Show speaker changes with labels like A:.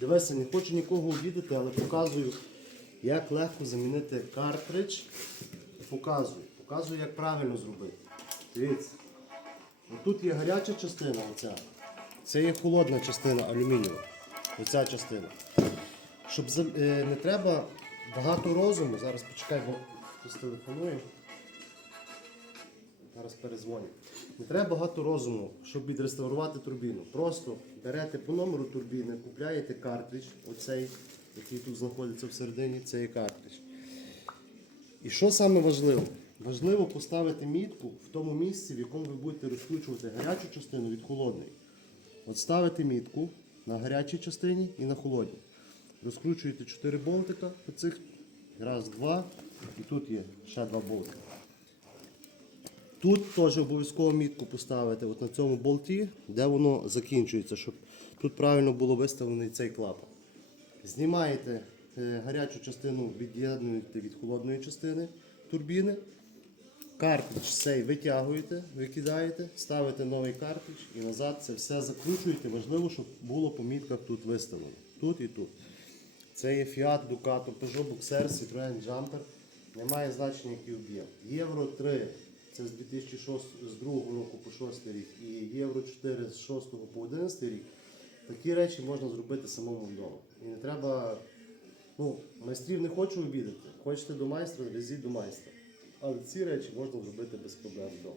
A: Дивися, не хочу нікого обідати, але показую, як легко замінити картридж. Показую. Показую, як правильно зробити. Дивіться. Тут є гаряча частина, оця. Це є холодна частина алюмінієва. Оця частина. Щоб е, не треба багато розуму. Зараз почекай, бо хтось телефонує. Зараз перезвоню. Не треба багато розуму, щоб відреставрувати турбіну. Просто берете по номеру турбіни, купляєте картридж, оцей, який тут знаходиться всередині, це є картридж. І що саме важливо? Важливо поставити мітку в тому місці, в якому ви будете розкручувати гарячу частину від холодної. От ставите мітку на гарячій частині і на холодній. Розкручуєте 4 болтика по цих. Раз, два. І тут є ще два болтика. Тут теж обов'язково мітку поставити от на цьому болті, де воно закінчується, щоб тут правильно було виставлений цей клапан. Знімаєте е, гарячу частину, від'єднуєте від холодної частини турбіни. Картридж цей витягуєте, викидаєте, ставите новий картридж і назад це все закручуєте. Важливо, щоб було по мітках тут виставлено. Тут і тут. Це є Fiat, Ducato, Peugeot, Boxer, Citroen, Jumper. Немає значення, який об'єм. Євро 3 це з 2006 з 2 року по 6 рік. І Євро 4 з 6 по 11 рік. Такі речі можна зробити самому вдома. І не треба. Ну, майстрів не хочу обідати. Хочете до майстра, везіть до майстра. Але ці речі можна зробити без проблем вдома.